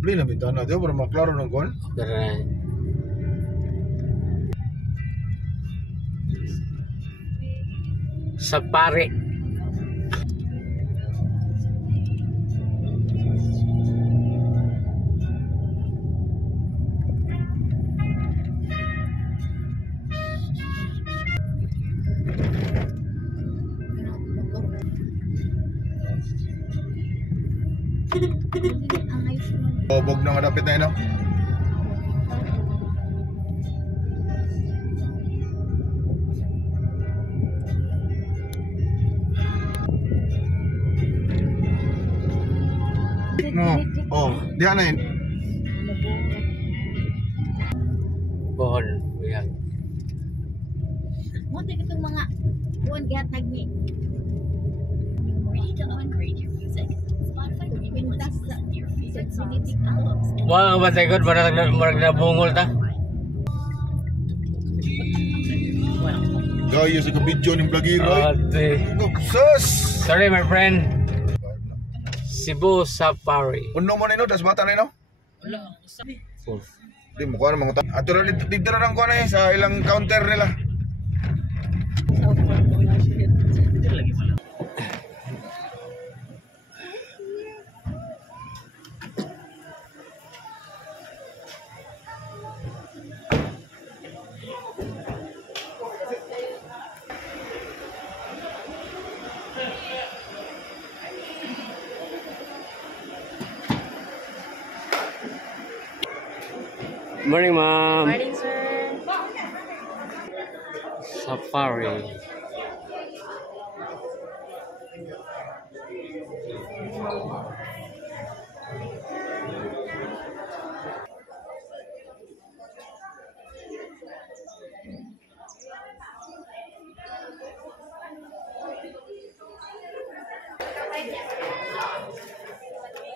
Beli na bintana dia para maklaro ng kon. Keren. Safari. Bobog na madapit na ino. Oh, diyan na yun. Pohon. Yan. Mo tig itong mga buwan gihatag ni. Ready to upgrade your music. Spotify will even list your favorite songs, albums, and Mga batay ko, marag na bungol ta. Gaya sa kabidyo ng vlogiro. Ate. Sus! Sorry my friend. Cebu Safari. Puno mo na ino, das bata na ino. Di mo kuha ng mga tao. Ato rin dito na lang kuha na sa ilang counter nila. Morning, ma'am. Morning, sir. Safari.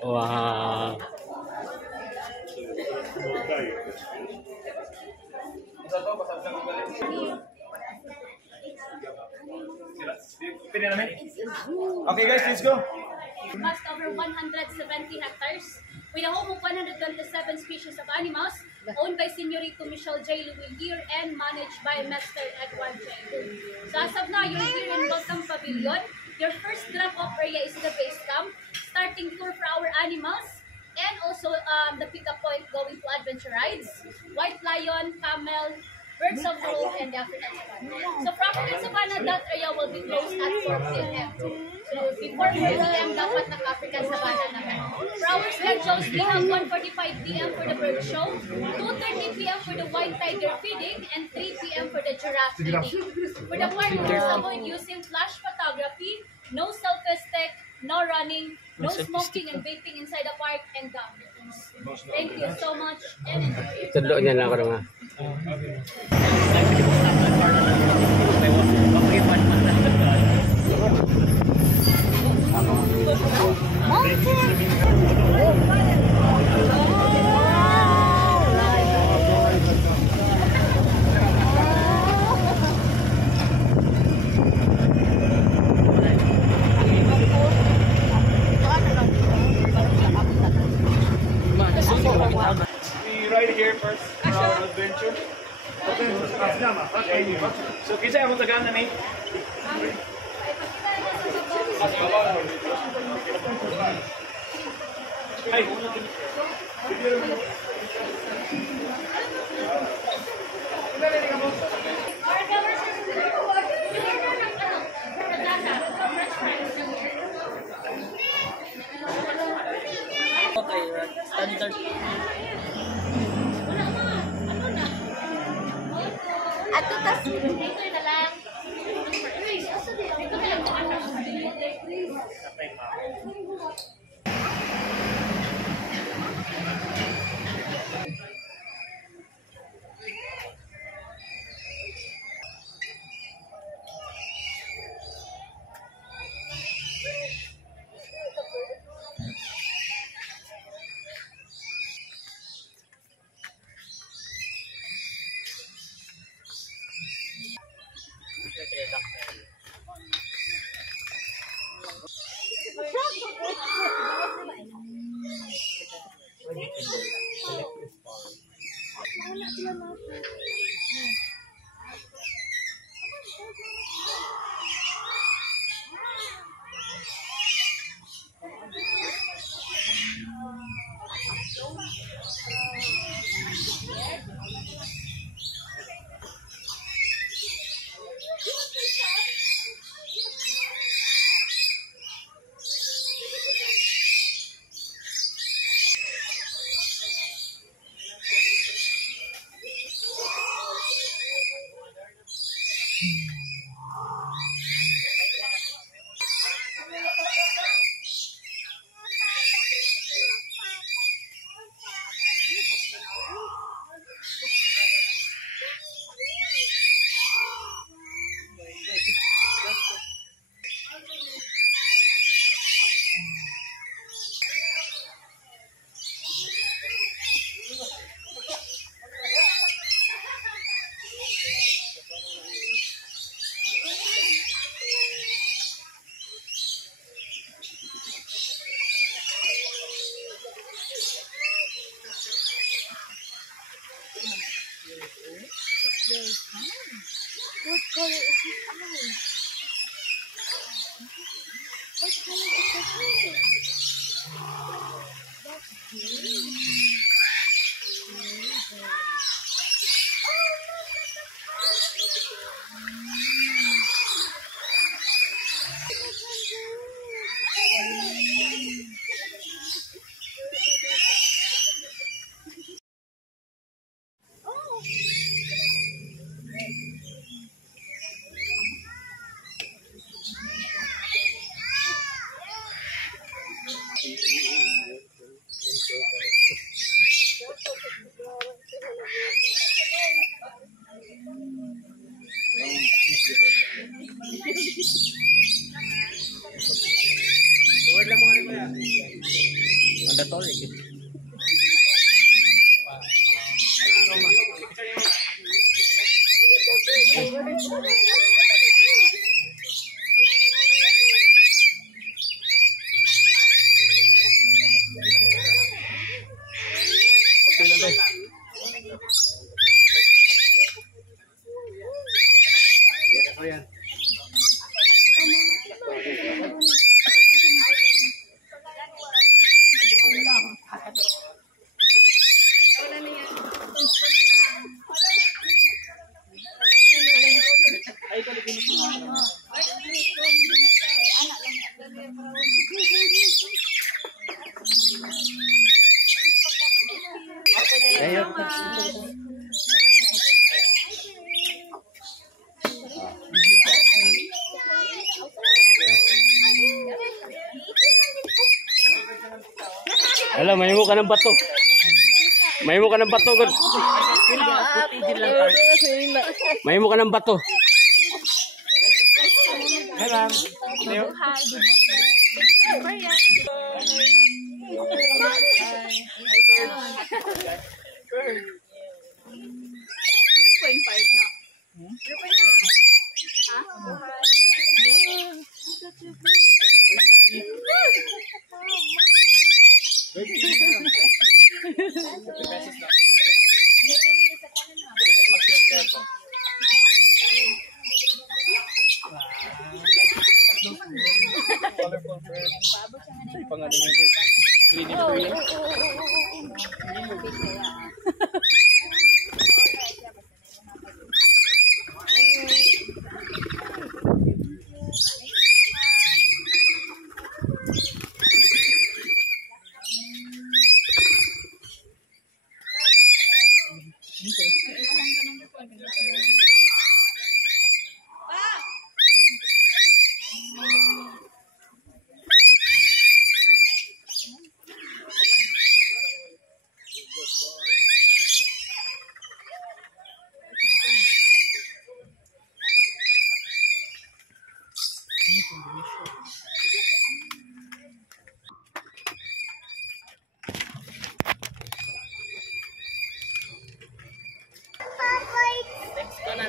Wow. Okay guys, let's go. Vast over 170 hectares with a home of 127 species of animals owned by Señorito Michelle J. Luwildir and managed by Mr. Edward J. So as of now, you're here in Welcome Pavilion. Your first drop-off area is the base camp, starting tour for our animals, and also the pickup point going to adventure rides, White Lion, Camel, Birds of the Road, and the African Savannah. So for African Savannah, that area will be closed at 4 p.m. So before 4 p.m., dapat naka-African Savannah na kayo. For our schedules, we have 1:45 p.m. for the bird show, 2:30 p.m. for the white tiger feeding, and 3 p.m. for the giraffe feeding. For the partners, avoid using flash photography, no selfie stick, no running, no smoking and vaping inside the park, and gambling. Thank you so much and enjoy. Tudlo niya lang ako naman. We ride here first for our adventure. So kinsa among tagana ni? Ay. Okay, standard. Ato tas Ito na lang. Ito na lang kung ano. Alam, may mo ka ng bato. May mo ka ng bato, God. May mo ka ng bato. Hi, ma'am. Colorful bird. Ay, pangalan niya bird. Green and green.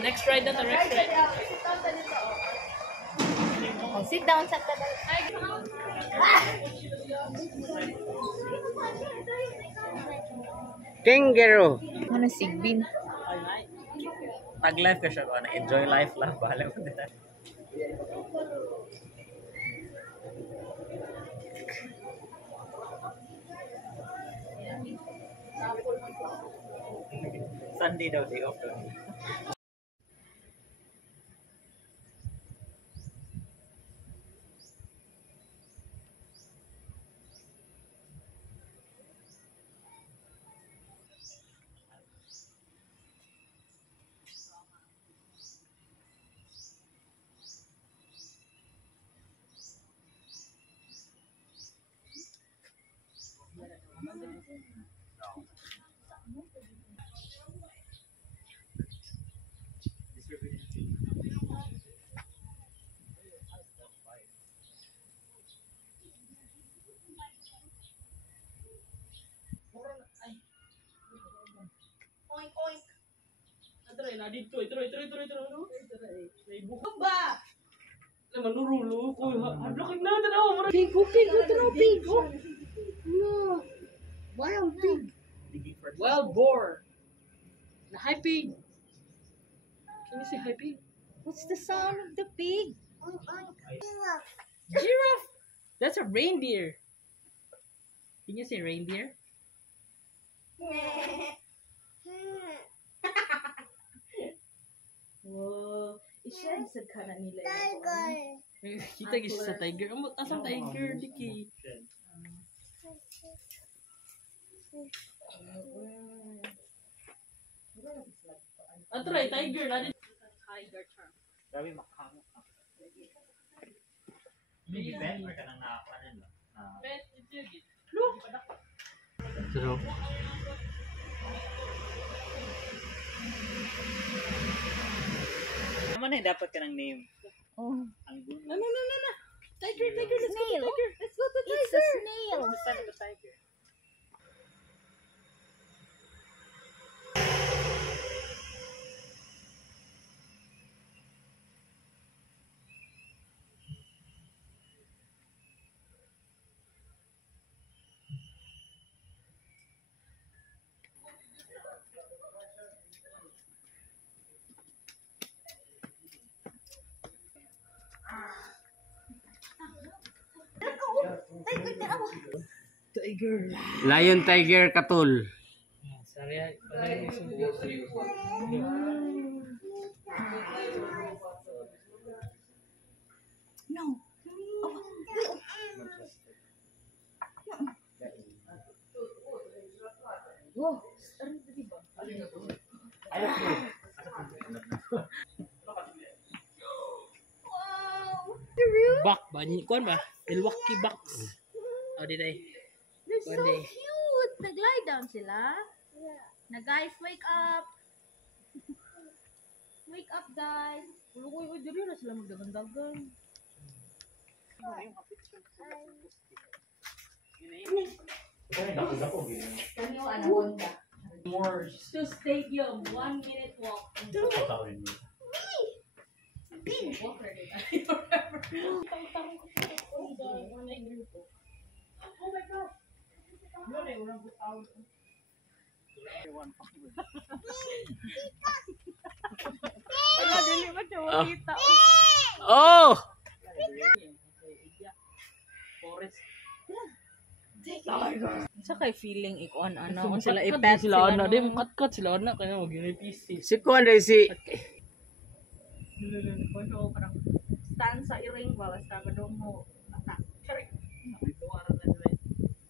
Next ride na to, next ride. Sit down sa kadal. Kangaroo. Ano sigbin? Pag life ka siya, enjoy life lang. Bahala mo nila. Sunday daw, day off daw. Oink, oink. Atray, na dito. Ito. May buka ba? Manurulo ko. Hadlokin na, tanaw. Pigo, tanaw, pigo. No. Wild pig. Wild boar. Na high pig. Can you see high pig? What's the sound of the pig? Giraffe. That's a reindeer. Can you say reindeer? Wow. Isyan sa kanan nila. Kita gis sa tiger. Asang tiger diki. Atray tiger na din. Tiger charm. Grabe makahanga. Hindi bet or kanang nakapanan ba? So, Naman na dapat ka ng name. Oh. Ang good. No. Tiger, let's go to Snail. tiger. Let's go to It's tiger. a snail. What's the son of the tiger? Tiger. lion, tiger, katul. Sorry. No. Wow. Bak ba? Kuan ba? Milwaukee Bucks. Oh, di day. They're so One day. cute. Nag-lie down sila. Na guys, wake up. Wake up, guys. Uy, dili na sila magdagan-dagan. More. To stadium, 1 minute walk. Walker, Oh my God. Oh! Forest. Sa kay feeling ikuan ano kung Sila sila ipet ipet sila sila ana, no? di mo cut sila ana kaya mo gini PC. Si Kuan day si Kono parang stand sa iring ba basta gadong mo atak. Sorry.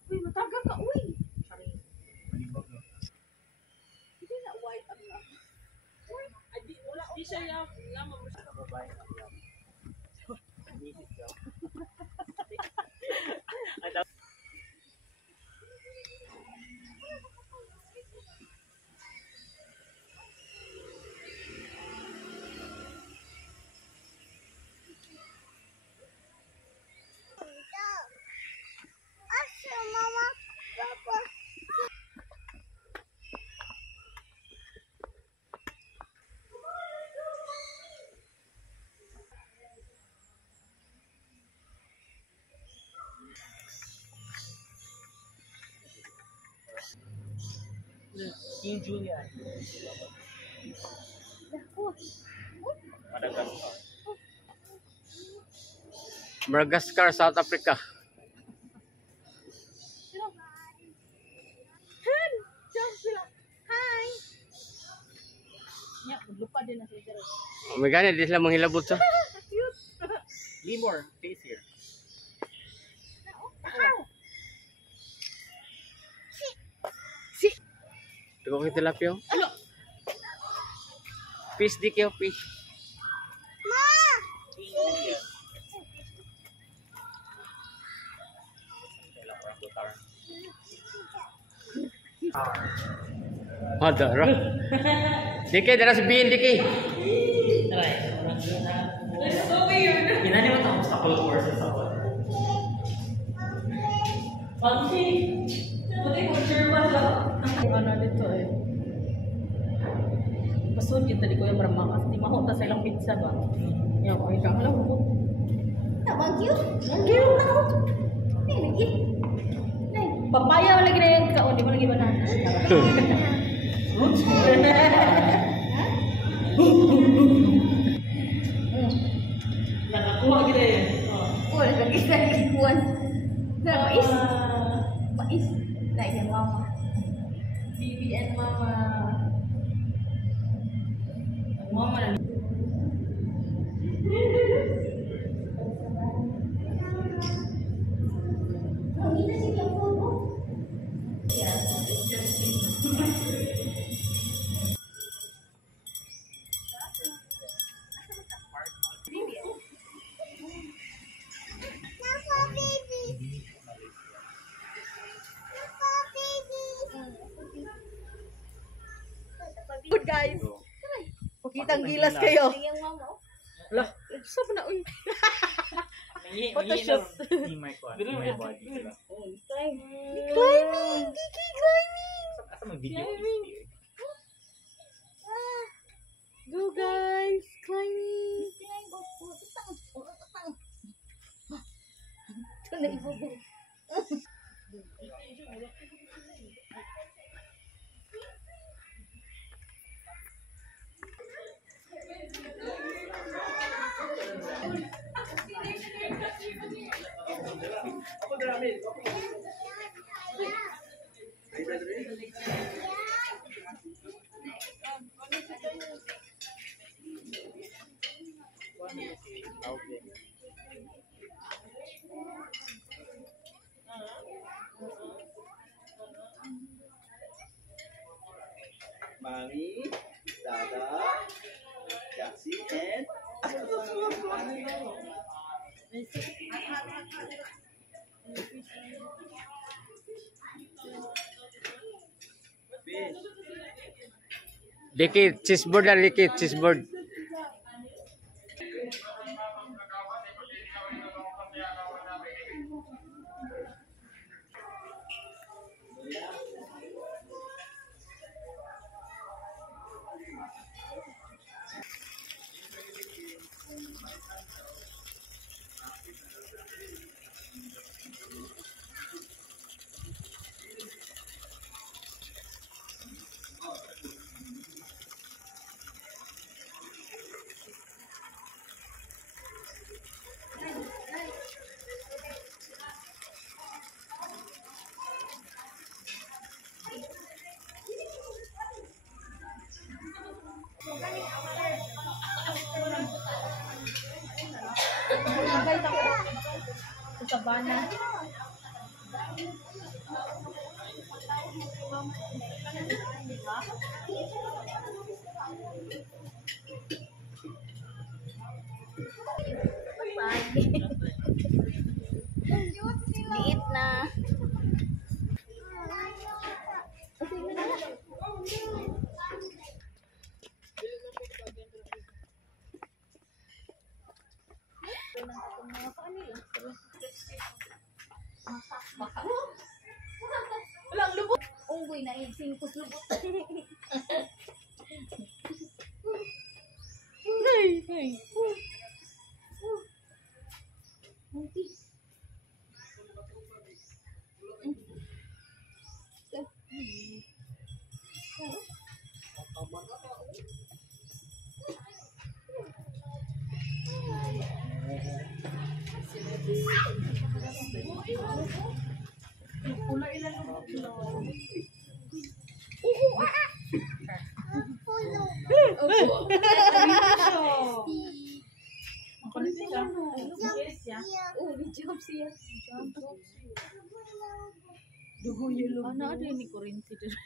Uy, mataga ka uy. Sorry. Hindi na white ang na. Uy, adi wala di siya yaman mo sa babae. King Julian. Madagascar. Madagascar, South Africa. Nya, lupa din na sila. Oh my God, di sila manghilabot sa. Lemur, face here. Tuko kay tilapia. Fish di kayo, fish. Ada ra. Dike dara sabihin dike. Try. Pinani mo tapos couple courses ako. Pangsi. Pati mo sure ba sa Ano dito eh. Pasod yun tadi ko yung maramakas. Di mahota sa ilang pizza ba? Yan ko ikaw. Alam mo. Bagyo? Bagyo na ako. Ay, lagi. Ay, Papaya wala gina yung kaon. Di mo lagi ba na? Kuha kita yan. Oh, lagi sa ikuan. Mais. Mais. Na yan, mama. Bibi and mama. Mama na. Good guys. Pakitang gilas kayo. Yung mama. Lah, saan na uy? Photoshoot. Climbing, Kiki climbing. Go guys, climbing. Ito na ibubo. Mami, Dada, Jaxi, and fish. Dikit, cheeseboard na dikit, cheeseboard. Sa bana. Liit na. Walang lubot. Unggoy na singkos lubot. Hey, hey. Ano ada ini kurinti dulu.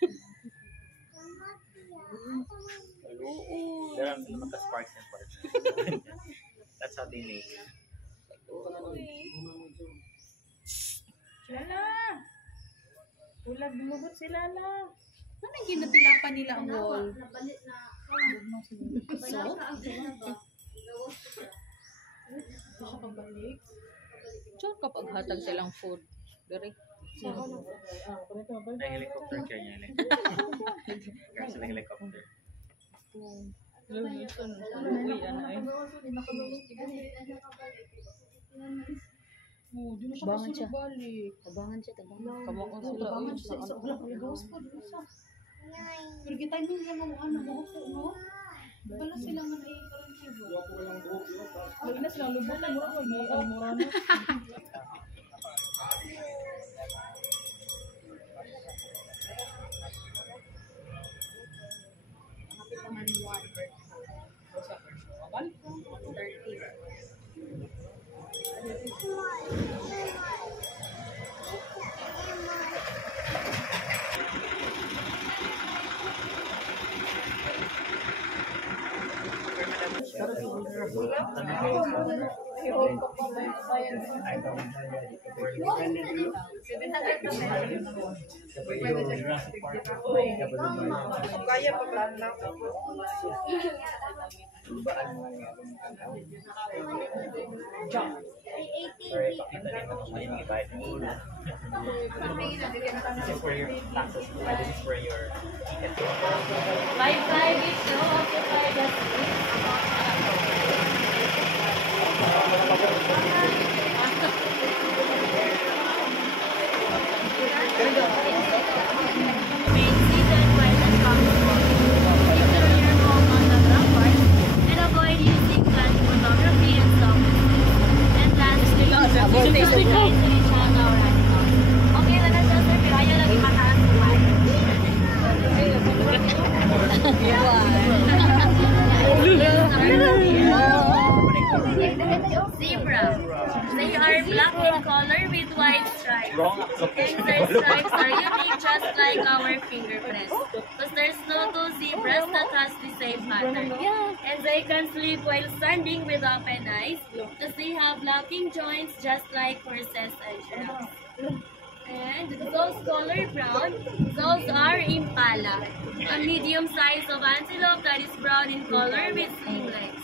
There are mga sparks and parts. That's how they make. Lala! Ulag lumubot si Lala. Ano yung kinatilapan nila ang wall? So? Siya kabalik. Diyan kapag hatag silang food. Dari. Na helicopter kaya niya. Kaya sila helicopter. Tabangan siya. Tabangan siya. Tabangan siya. Pero kita nyo yung ano mo. Wala silang nag-i-current sibo. Wala na silang lubot na mura ko mura na. Five is no occupied at Remain seated while the song is playing. Secure your home on the ramparts and avoid using flash photography and selfies. And lastly, use the light to reach out our animals. Okay, na na siya, sir. Pero ayaw lagi mataas buwan. Zebra. They are black in color with white stripes. And their stripes are unique just like our fingerprints. Because there's no two zebras that has the same pattern. And they can sleep while standing with open eyes. Because they have locking joints just like horses and giraffes. And those color brown, those are impala, a medium size of antelope that is brown in color with slim legs.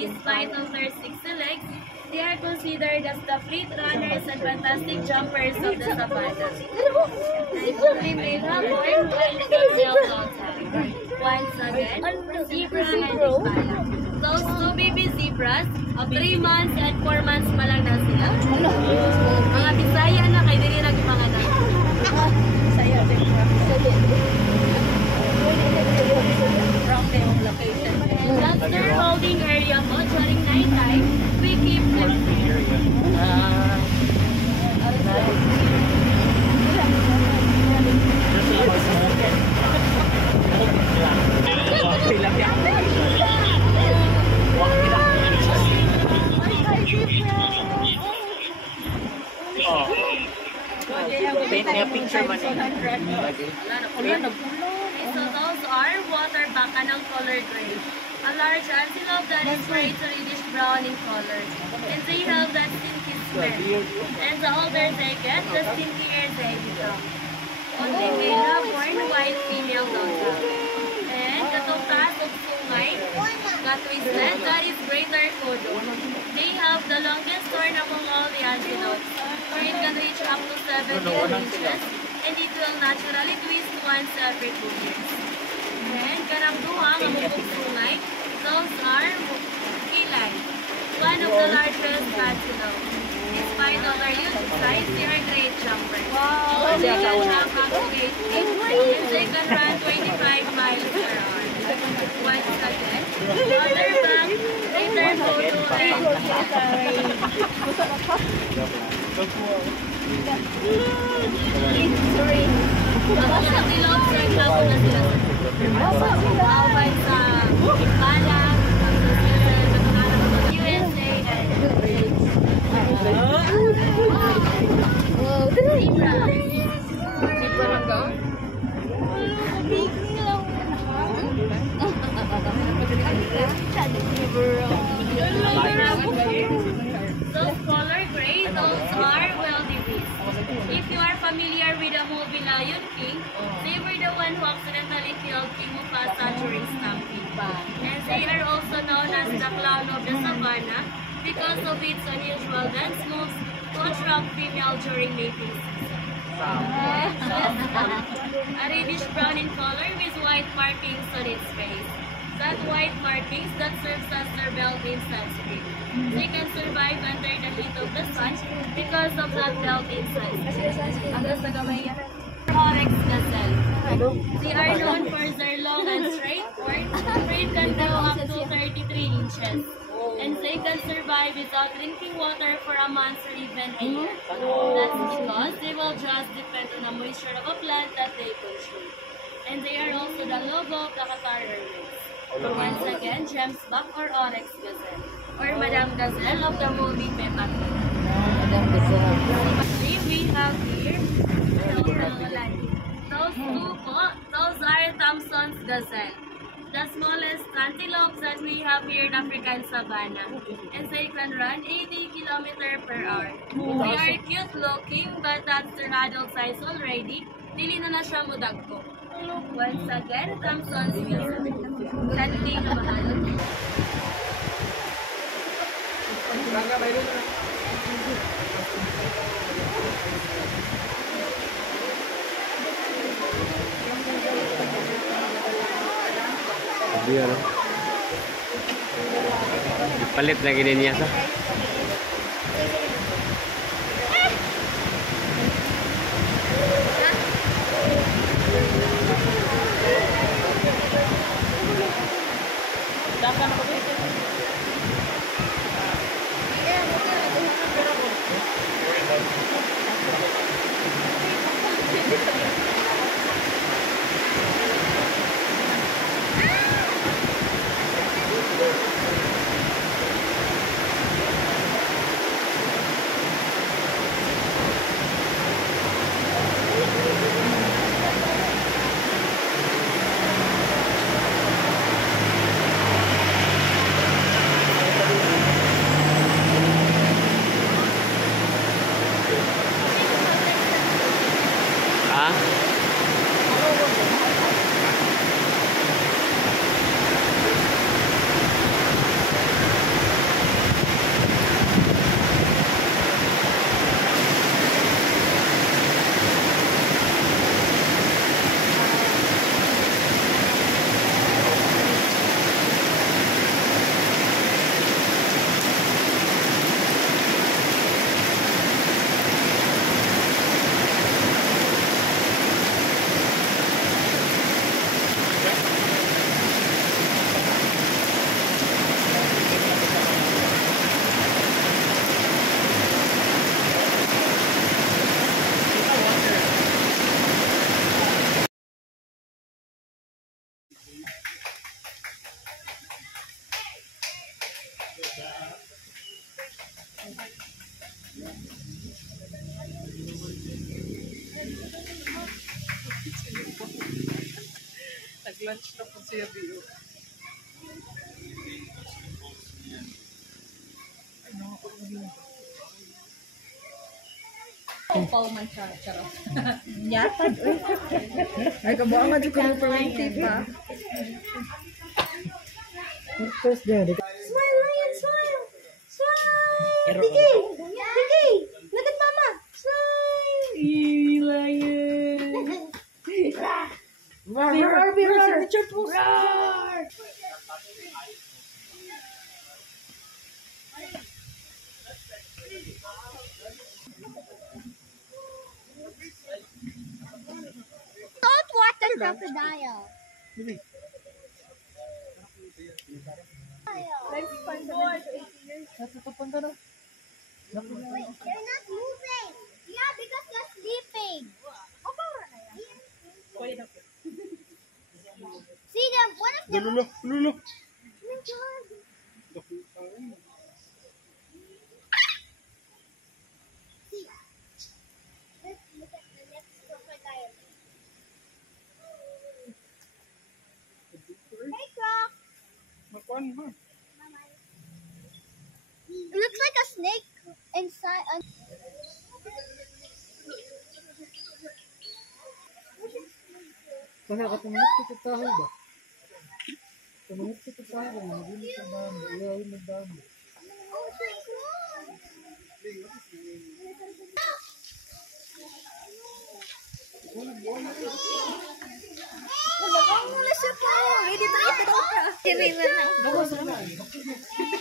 Despite of their 60 legs, they are considered as the fleet runners and fantastic jumpers of the savannah. They may have born while female dogs have. Once again, zebra and impala. Those two baby zebras, 3 months and 4 months pa lang na sila. Mga Bisaya na, kayo din yung mga anak. Bisaya, zebra. That's their holding area po during night time. We keep them safe. Picture man So those are water baka ng color gray. A large antelope that is gray to reddish brown in color. And they have that stinky smell. And the older they get, the stinkier they become. Only male have born white female don't have. And the totas of sungay, got twisted, that is greater kodo. They have the longest horn among all the antelopes. Where it can reach up to 70 inches. And it will naturally twist once every 2 years. And karabduhang ang mukong sungay, those are kilay, one of the largest antelope. Despite of their huge size, they are great jumpers. Wow! They can jump up to 8 feet, and they can run 25 miles per hour. Once again, on their back, they turn photo and sorry. Ang antelope, naglago na sila sa bawal sa Impala, USA, and zebra. Zebra lang ka? Those color gray, those are wildebeest. If you are familiar with the movie Lion King, they were the one who accidentally killed King Mufasa during stampede. And they are also known as the clown of the savannah because of its unusual dance moves to attract female during mating season. A reddish brown in color with white markings on its face. That white markings that serves as their built-in sunscreen. They can survive under the heat of the sun because of that built-in sunscreen. Oryx gazelle. They are known for their long and straight court. Frame can grow up to 33 inches. And they can survive without drinking water for a month or even a year. That's because they will just depend on the moisture of a plant that they consume. And they are also the logo of the Qatar Airways. Once again, Gemsbok or Oryx Gazelle. Or Madame Gazelle of the movie Peppa Pig. We have here, those two po, those are Thompson's Gazelle. The smallest antelopes that we have here in African savanna. And they can run 80 km/h. They are cute looking, but that's their adult size already. Dili na siya mudagko. Once again, Thompson's Gazelle. Kandi na mahal. Dia no. Palit lagi din niya sa. Nag-lunch na po siya biyo. Pauman siya, charot. Yatad. Ay, kabuangan dyan ko ng fermentive ha. Smile, Ryan, smile! Smile! Digi! Digi! Look at mama! Smile! Lion! Roar, roar! Roar! Saltwater crocodile. Wait, they're not moving. Yeah, because they're sleeping. See them? One of them. Lulu, lulu. Oh my God. See. Let's look at the next crocodile. Hey, Croc. It looks like a snake inside. Muna siya po. Ready tayo. Ready na.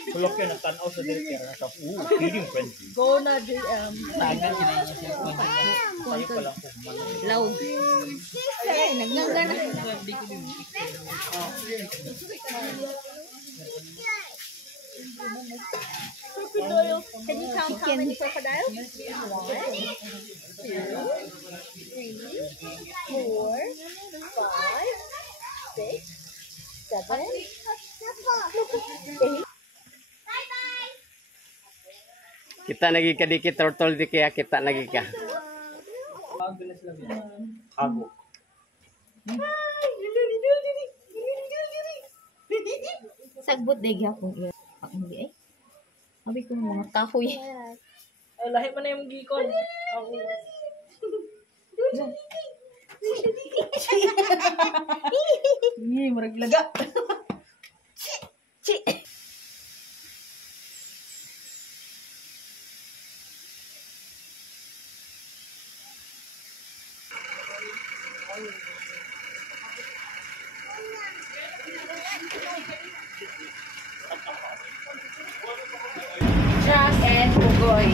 Kulok yun, nagtanaw sa director. Nasa, feeding friendly. Go na, JM. Tagan, kinain niya siya. Tayo palang kuman. Low. Ay, nagnangga na. Can you count how many crocodiles? 1, 2, 3, 4, 5, 6, 7, 8. Kita lagi ka dikit turtle di kaya kita lagi ka. Hago. Sagbot deh akong iya. Hindi eh. Sabi ko mga kahoy. Ay, lahi mo na yung gikon. Ih, murag laga. Ci. Jack and Bugoy.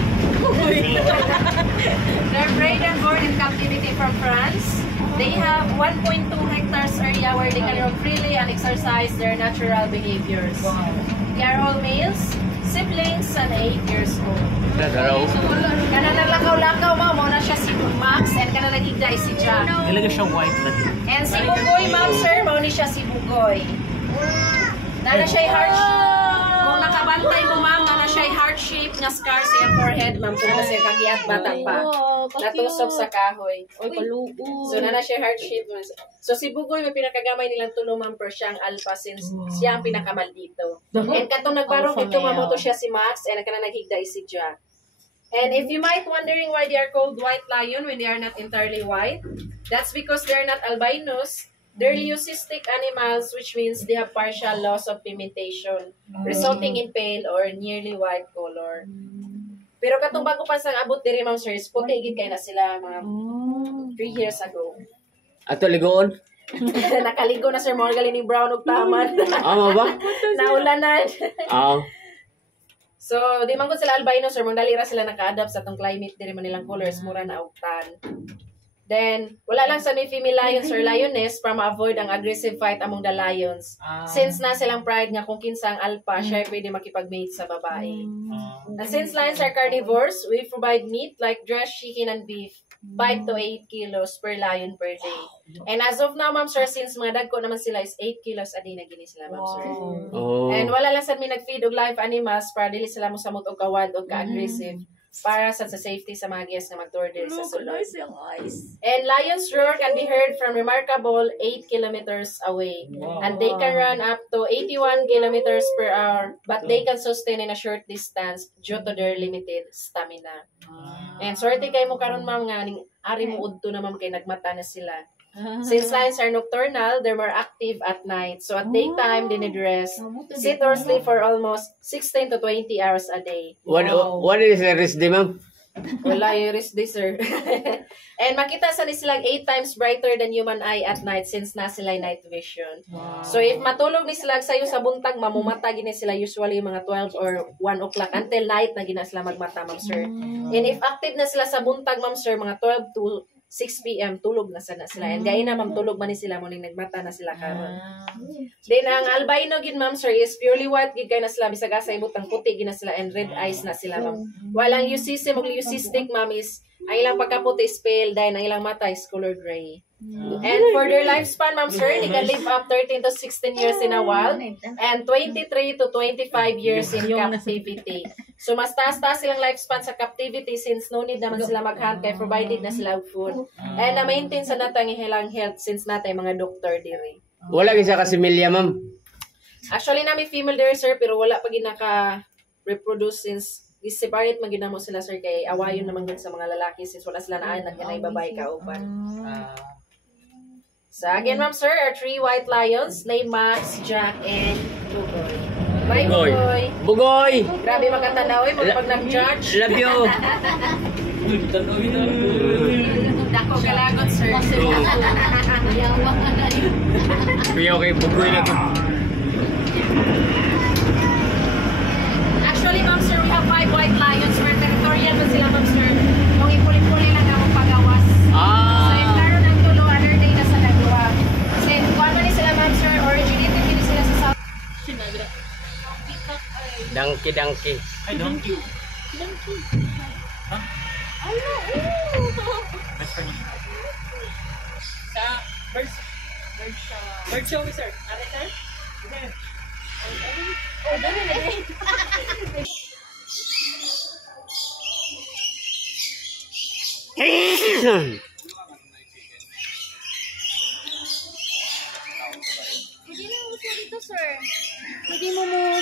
They're bred and born in captivity from France. They have 1.2 hectares area where they can roam freely and exercise their natural behaviors. They are all males, siblings, and 8 years old. Dadaraw. Kana naglakaw-lakaw mo na siya si Max and kana nagigday si Jack. Nilagay siya white na din. And si Bugoy, ma'am sir, mo ni siya si Bugoy. Nana siya heart. Kung nakabantay mo ma'am, nana siya heart shape nga scar sa iyang forehead, ma'am. So kasi kagiat bata pa. Natusok sa kahoy. Oy, kaluo. So nana siya heart shape. So si Bugoy, may pinakagamay nilang tulo ma'am per siyang alpha since siya ang pinakamaldito. And katong nagbarong ito ma'am to siya si Max and kana naghigda si Jack. And if you might wondering why they are called white lion when they are not entirely white, that's because they are not albinos. They're leucistic animals, which means they have partial loss of pigmentation, resulting in pale or nearly white color. Pero katong bago pa sa abot diri ma'am sir, is puti gid kay na sila mga 3 years ago. Ato ligoon. Nakaligo na sir, more galing ni brown ug taman. Amo ba? Naulanan. Ah. So, di man gud sila albino sir, mong dalira sila naka-adapt sa tong climate diri man nilang colors, mura na og tan. Then, wala lang sa may female lions or lioness para ma-avoid ang aggressive fight among the lions. Since na silang pride nga kung kinsa ang alpha, siya pwede makipag-mate sa babae. And since lions are carnivores, we provide meat like dressed chicken and beef, 5 to 8 kilos per lion per day. And as of now, ma'am sir, since mga dagko naman sila is 8 kilos a day na gini sila, ma'am sir. Oh. And wala lang sa mi nag-feed og live animals para dili sila mo samot og kawad og ka-aggressive. Para sa safety sa mga guests na mag-tour diri sa sulod. And lion's roar can be heard from remarkable 8 kilometers away. And they can run up to 81 kilometers per hour, but they can sustain in a short distance due to their limited stamina. And swerte kay mo karon ma'am nga ning ari mo udto na ma'am kay nagmata na sila. Since lions are nocturnal, they're more active at night. So at daytime, they need rest. Sit or sleep for almost 16 to 20 hours a day. What is the rest di ma'am? Wala yung rest day, sir. And makita sa ni silang 8 times brighter than human eye at night since na sila night vision. So if matulog ni sila sayo sa buntag, mamumata gini sila usually mga 12 or 1 o'clock until night na gina sila magmata, ma'am sir. And if active na sila sa buntag, ma'am sir, mga 12 to 6 p.m. tulog na sana sila. And gaya na ma'am, tulog man ni sila muling nagmata na sila karon. Then ang albino gid ma'am sir is purely white gid kay na sila bisag asa ibutang puti gid na sila and red eyes na sila ma'am. Walang leucism ug leucistic ma'am is ang ilang pagkaputi is pale dahil ang ilang mata is color gray. And for their lifespan ma'am sir, they can live up 13 to 16 years in a wild and 23 to 25 years in captivity. So mas taas-taas silang lifespan sa captivity since no need naman sila mag-hunt kay provided na sila og food. And na-maintain sa natang ilang health since natay mga doktor diri. Wala gisa kasi milya ma'am. Actually nami female diri sir pero wala pa gid naka-reproduce since separate man ginamo sila sir kay awayon naman gid sa mga lalaki since wala sila na anak kanay babae kauban. So again ma'am sir, our 3 white lions named Max, Jack, and Bugoy. Bye Bugoy. Bugoy! Grabe makatanaw mo pag nag-judge. Love you! Dako galagot sir. Kuya kay Bugoy na to. 5 white lions, where territorial man sila, ma'am sir. Kung ipuli-puli lang ang pagawas. So, if naroon ang tulo, other day na sa nagawa. Kasi, kung ano sila, ma'am sir, originated din sila sa South. Dangki. Ay, donkey. Sa bird show, sir. Are, sir? Pwede mo mo dito, sir. Pwede mo mo...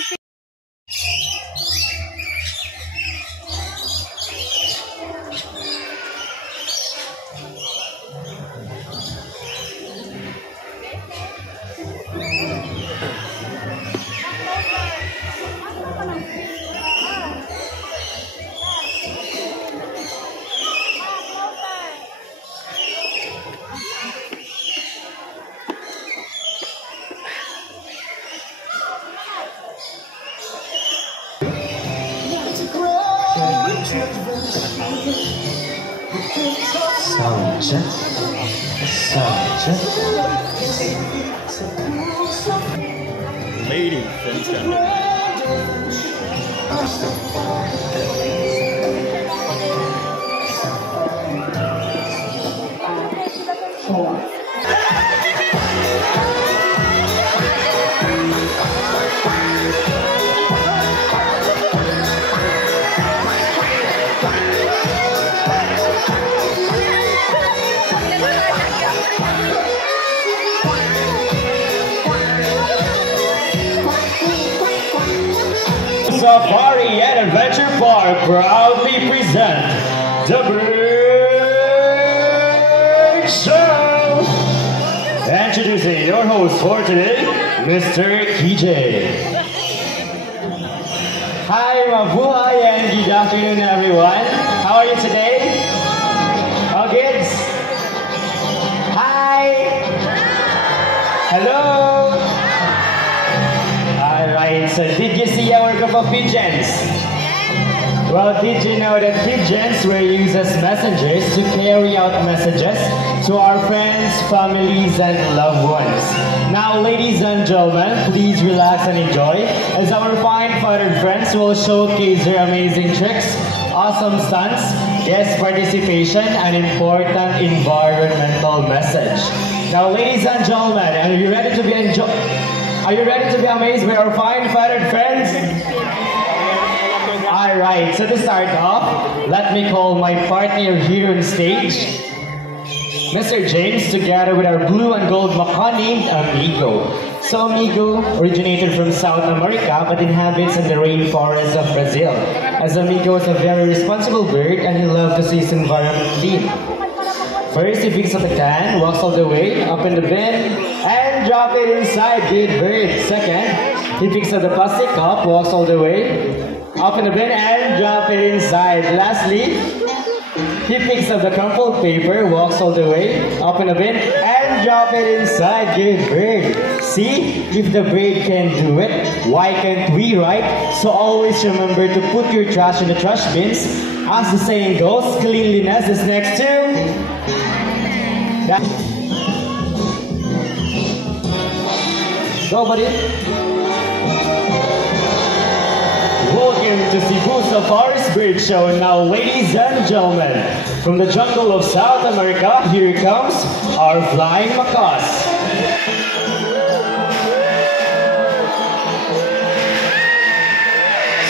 Sound check. Sound check. Ladies and gentlemen. Safari and Adventure Park proudly present the Bird Show. Introducing your host for today, Mr. KJ. Hi, mabuhay and good afternoon, everyone. How are you today? All good? Hi. Hello. Alright, so did you see our group of pigeons? Well, did you know that pigeons were used as messengers to carry out messages to our friends, families, and loved ones? Now, ladies and gentlemen, please relax and enjoy as our fine feathered friends will showcase their amazing tricks, awesome stunts, guest participation, and important environmental message. Now, ladies and gentlemen, are you ready to be amazed by our fine feathered friends? Alright, so to start off, let me call my partner here on stage, Mr. James, together with our blue and gold macaw named Amigo. So Amigo originated from South America but inhabits in the rainforest of Brazil. As Amigo is a very responsible bird and he loves to see his environment clean. First, he picks up the can, walks all the way, up in the bin, and drop it inside. Good bird. Second, he picks up the plastic cup, walks all the way, up in the bin, and drop it inside. Lastly, he picks up the crumpled paper, walks all the way, up in the bin, and drop it inside. Good bird. See, if the bird can do it, why can't we, right? So always remember to put your trash in the trash bins. As the saying goes, cleanliness is next to... Go, buddy. Welcome to Cebu Safari's Bird Show. Now, ladies and gentlemen, from the jungle of South America, here comes our flying macaws.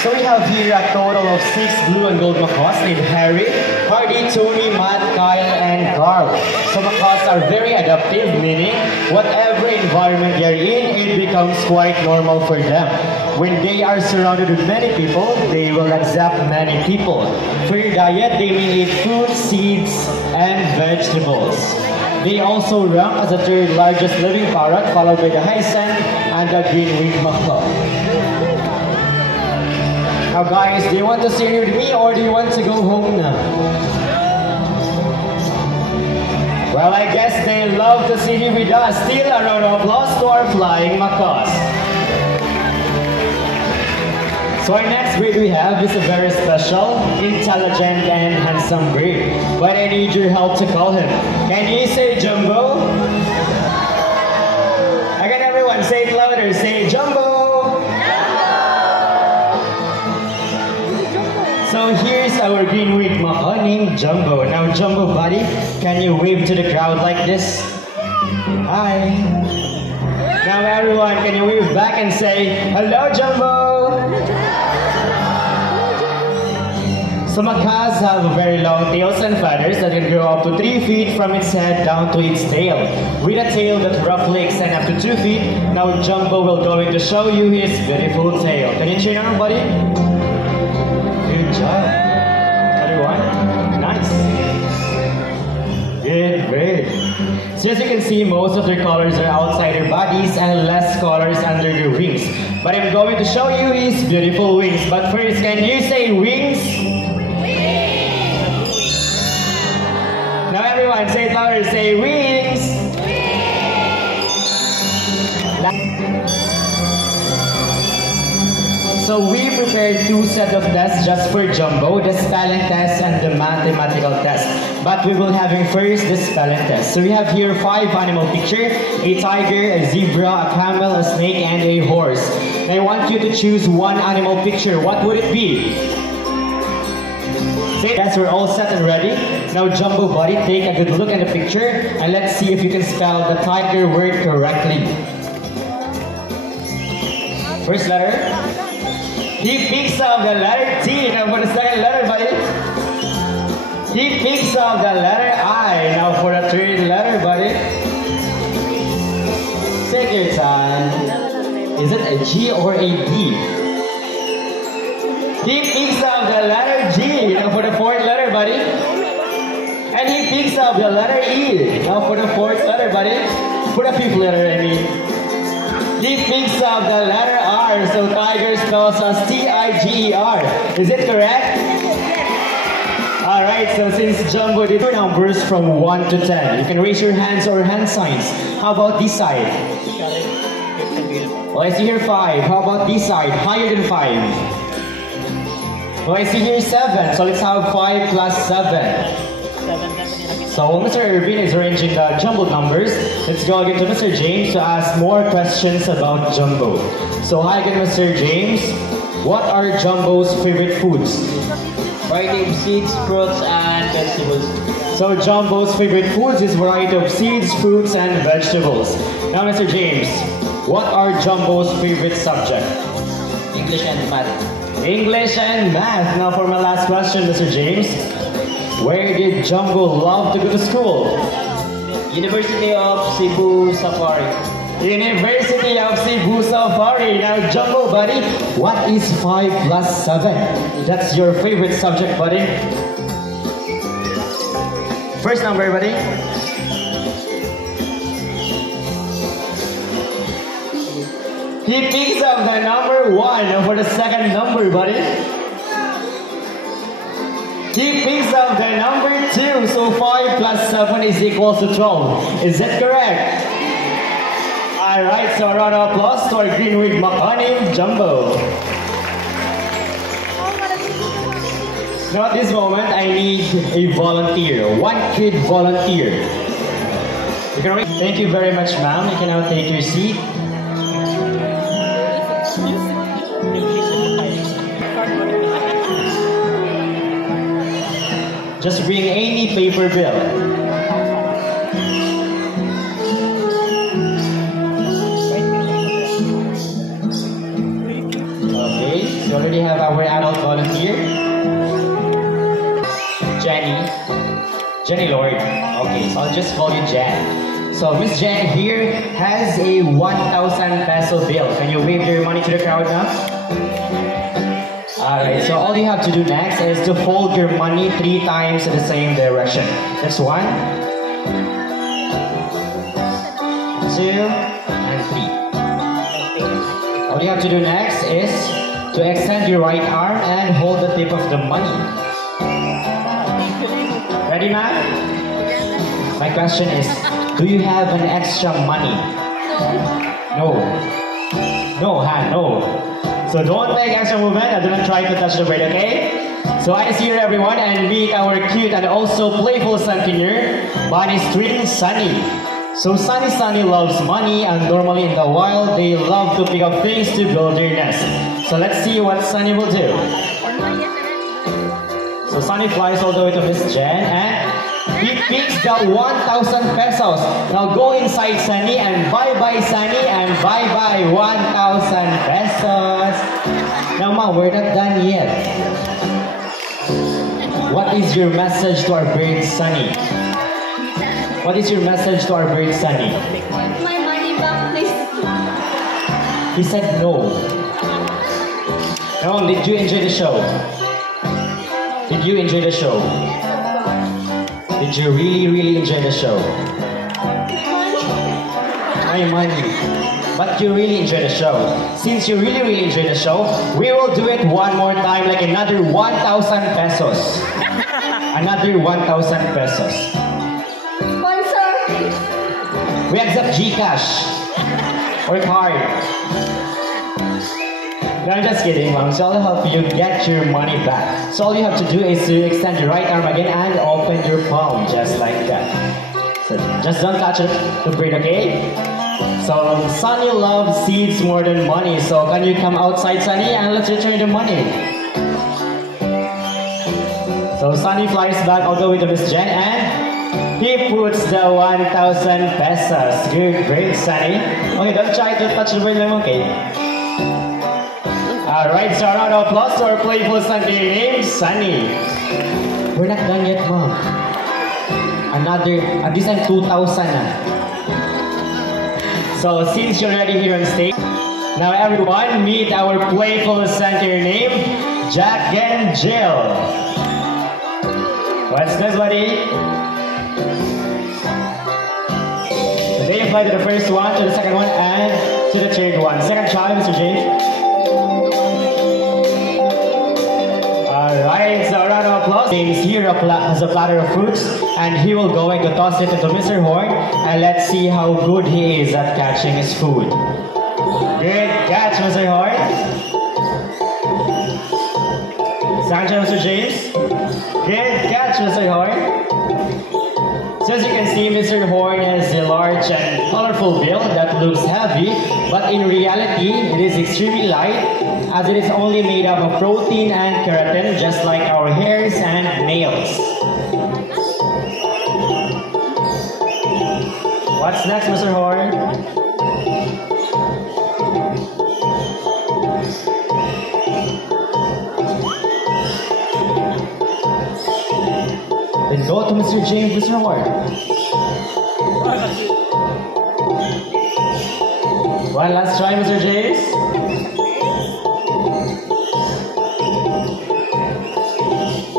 So we have here a total of 6 blue and gold macaws named Harry, Hardy, Tony, Matt, Kyle, and Carl. So macaws are very adaptive, meaning whatever environment they're in, it becomes quite normal for them. When they are surrounded with many people, they will accept many people. For your diet, they may eat fruit, seeds, and vegetables. They also rank as the third largest living parrot, followed by the hyacinth and the green-winged macaw. Now guys, do you want to stay here with me or do you want to go home now? Well, I guess they love to sit here with us. Still a round of applause to our flying macaws. So our next bird we have is a very special, intelligent, and handsome bird. But I need your help to call him. Can you say Jumbo? Again, everyone, say it louder. Say Jumbo. So here's our green-winged macaw named Jumbo. Now, Jumbo buddy, can you wave to the crowd like this? Hi. Now everyone, can you wave back and say, hello Jumbo? So macaws have very long tails and feathers that can grow up to 3 feet from its head down to its tail. With a tail that roughly extends up to 2 feet, now Jumbo will going to show you his beautiful tail. Can you cheer on, buddy? Good job. Everyone, nice. Good, great. So as you can see, most of their colors are outside their bodies and less colors under their wings. But I'm going to show you his beautiful wings. But first, can you say wings? Now everyone, say it louder, say wings! So we prepared 2 sets of tests just for Jumbo, the spelling test and the mathematical test. But we will having first the spelling test. So we have here 5 animal pictures: a tiger, a zebra, a camel, a snake, and a horse. I want you to choose one animal picture. What would it be? Yes, we're all set and ready. Now Jumbo buddy, take a good look at the picture and let's see if you can spell the tiger word correctly. First letter. He picks up the letter T. Now for the second letter, buddy. He picks up the letter I. Now for the third letter, buddy. Take your time. Is it a G or a D? He picks up the letter G. Now for the fourth letter, buddy. And he picks up the letter E. Now for the fourth letter, buddy. For the fifth letter, I mean. He picks up the letter R. So tiger spells as T-I-G-E-R. Is it correct? Alright, so since Jumbo did numbers from 1 to 10, you can raise your hands or hand signs. How about this side? Well, I see here 5. How about this side? Higher than 5. Well, I see here 7, so let's have 5 plus 7. So while Mr. Irvin is arranging the jumbled numbers, let's go again to Mr. James to ask more questions about Jumbo. So hi again, Mr. James. What are Jumbo's favorite foods? Variety of seeds, fruits, and vegetables. So Jumbo's favorite foods is variety of seeds, fruits, and vegetables. Now, Mr. James, what are Jumbo's favorite subject? English and math. English and math. Now for my last question, Mr. James. Where did Jumbo love to go to school? University of Cebu Safari. University of Cebu Safari. Now Jumbo buddy, what is 5 plus 7? That's your favorite subject, buddy. First number, buddy. He picks up the number 1. Now for the second number, buddy. He picks up the number 2, so 5 plus 7 is equal to 12. Is that correct? Alright, so a round of applause to our green-winged macaw named Jumbo. Now at this moment, I need a volunteer. 1 kid volunteer. Thank you very much, ma'am. You can now take your seat. Just bring any paper bill. Okay, so we already have our adult volunteer. Jenny Lord. Okay, so I'll just call you Jen. So Miss Jen here has a 1,000 peso bill. Can you wave your money to the crowd now? Alright, so all you have to do next is to fold your money 3 times in the same direction. That's 1, 2, and 3. All you have to do next is to extend your right arm and hold the tip of the money. Ready, ma'am? My question is, do you have an extra money? No. No, no. So don't make extra movement and do not try to touch the braid, okay? So I see you everyone and meet our cute and also playful Sunkinner, Bunny's twin Sunny. So Sunny loves money and normally in the wild they love to pick up things to build their nest. So let's see what Sunny will do. So Sunny flies all the way to Miss Jen and he picks the 1,000 pesos. Now go inside Sunny and bye-bye Sunny and bye-bye 1,000 pesos. Now ma'am, we're not done yet. What is your message to our bird Sunny? What is your message to our bird Sunny? My money back, please. He said no. Now, did you enjoy the show? Did you enjoy the show? Did you really enjoy the show? My money. But you really enjoy the show. Since you really enjoy the show, we will do it one more time, like another 1,000 pesos. Another 1,000 pesos. Sponsor. We accept GCash or card. No, I'm just kidding, mom. So I'll help you get your money back. So all you have to do is to extend your right arm again and open your palm, just like that. So just don't touch the braid, okay? So Sunny loves seeds more than money. So can you come outside, Sunny, and let's return the money. So Sunny flies back all the way to Miss Jen and he puts the 1,000 pesos. Good, great, Sunny. Okay, don't try to touch the braid, okay? Alright, so a round of applause to our playful Sunday named Sunny. We're not done yet, mom. Another, at this time 2,000 na. So since you're already here on stage, now everyone meet our playful Sunday named Jack and Jill. What's this, buddy? So they fly to the first one, to the second one, and to the third one. Second child, Mr. James. Alright, so a round of applause. James here has a platter of fruits and he will going to toss it into Mr. Horn and let's see how good he is at catching his food. Good catch, Mr. Horn. Sancho, Mr. James. Good catch, Mr. Horn. So as you can see, Mr. Horn has a large and colorful bill that looks heavy, but in reality, it is extremely light, as it is only made up of protein and keratin, just like our hairs and nails. What's next, Mr. Horn? Then go to Mr. James, Mr. Horn. One last try, Mr. James.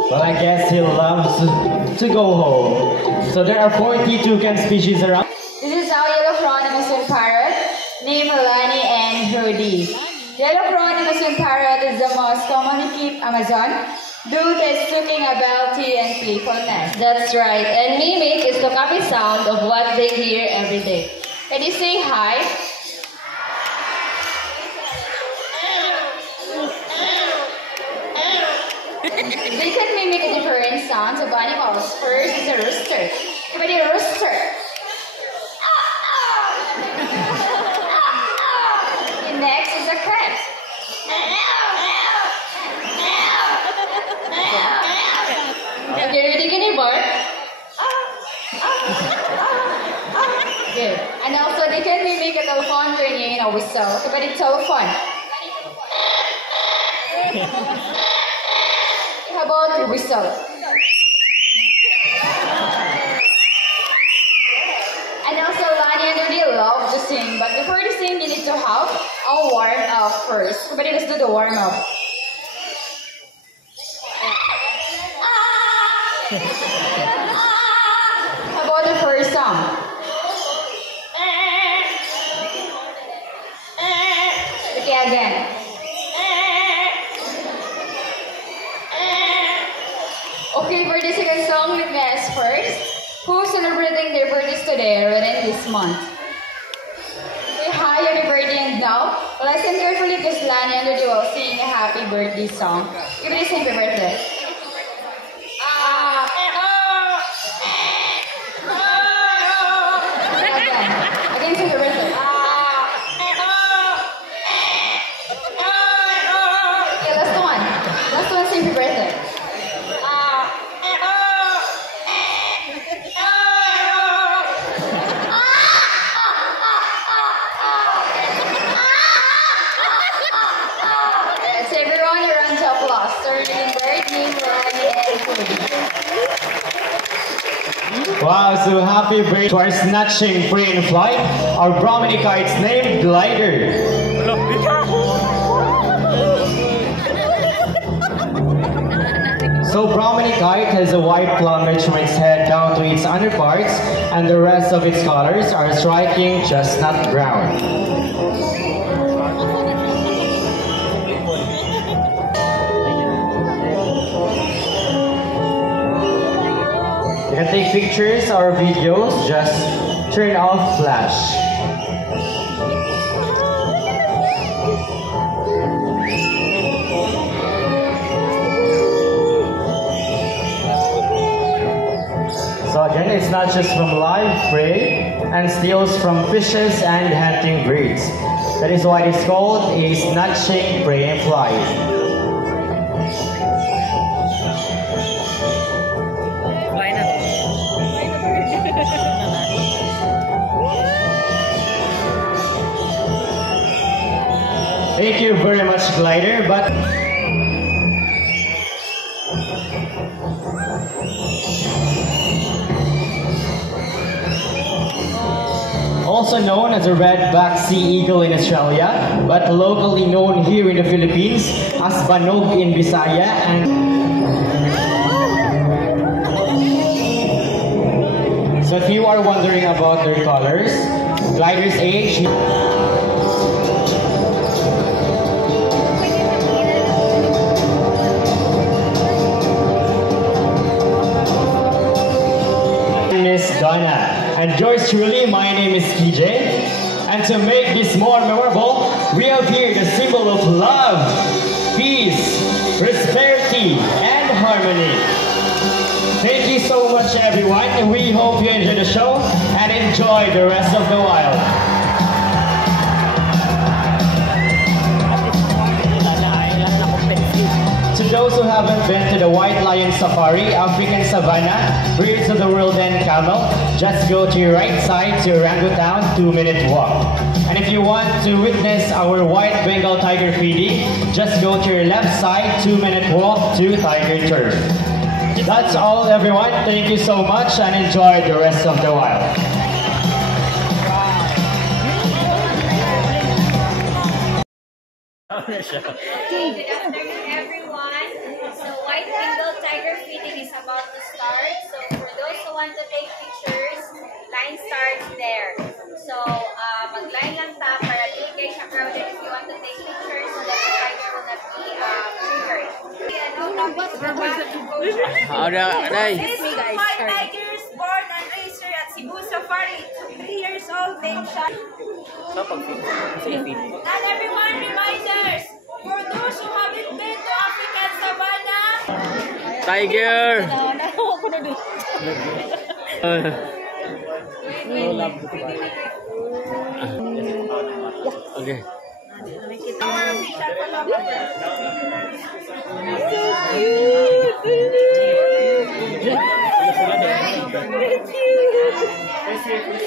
Well, I guess he loves to go home. So there are 42 can species around. This is our yellow crown parrot, named Melanie and Rudy. Yellow crown parrot is the most commonly kept Amazon due to its looking ability and playfulness. That's right. And mimic is to copy sound of what they hear every day. Can you say hi? They can mimic different sounds of animals. First is a rooster. Everybody, a rooster. And next is a cat. Okay, ready, can you bark? Good. And also they can mimic a telephone ringing in a whistle. Everybody, telephone. How about the whistle? And also Lani and Rudy love to sing, but before they sing, you need to have a warm up first. Everybody, let's do the warm up. How about the first song? Okay, again. Okay, for the second song, let me ask first. Who's celebrating their birthdays today or in this month? Say hi. happy birthday, and now, listen carefully because Lani and Rudy will sing a happy birthday song. Give it a happy birthday. Again, sing your birthday. Okay, last one. Last one, sing your birthday. Let's say everyone a round of applause. Starting birthday, Lani and Rudy. Wow, so happy birthday to our snatching prey in flight, our Brahmini kite's named Glider. So Brahmini kite has a white plumage from its head down to its underparts, and the rest of its colors are striking chestnut brown. You can take pictures or videos, just turn off flash. So again, it's not just from live prey and steals from fishes and hunting birds. That is why it's called a snatching prey and flight. Thank you very much, Glider, but also known as a red-backed sea eagle in Australia, but locally known here in the Philippines as Banog in Bisaya and so if you are wondering about their colors, Glider's age Miss Donna. And yours truly, my name is KJ. And to make this more memorable, we have here the symbol of love, peace, prosperity, and harmony. Thank you so much, everyone, and we hope you enjoy the show and enjoy the rest of the wild. To those who haven't been to the White Lion Safari, African Savannah, Birds of the World and Camel, just go to your right side to Orangutan 2-minute walk. And if you want to witness our White Bengal Tiger feeding, just go to your left side 2-minute walk to Tiger Turf. That's all, everyone. Thank you so much and enjoy the rest of the wild. Good afternoon, everyone. So, White Bengal Tiger feeding is about to start. So, for those who want to take pictures, line starts there. So, mag-line lang ta para di kayo siya crowded if you want to take pictures so that the tiger will not be triggered. This is White Tigers born and raised here at Cebu Safari. 3 years old, named Shah. And everyone, reminders, for those who haven't been to African Savannah, Tiger! Okay. our official photographer.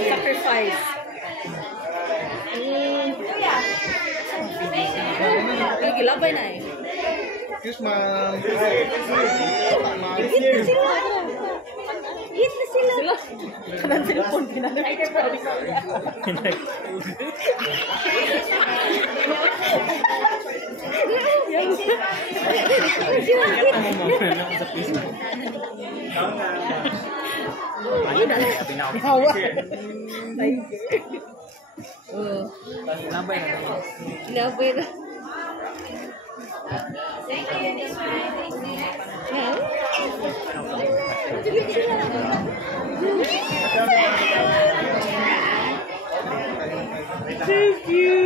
Sacrifice. Gilabay na eh. Excuse ma'am. Hit na sila. Kanang cellphone pinanay. Labay na. Thank you, this one. so cute.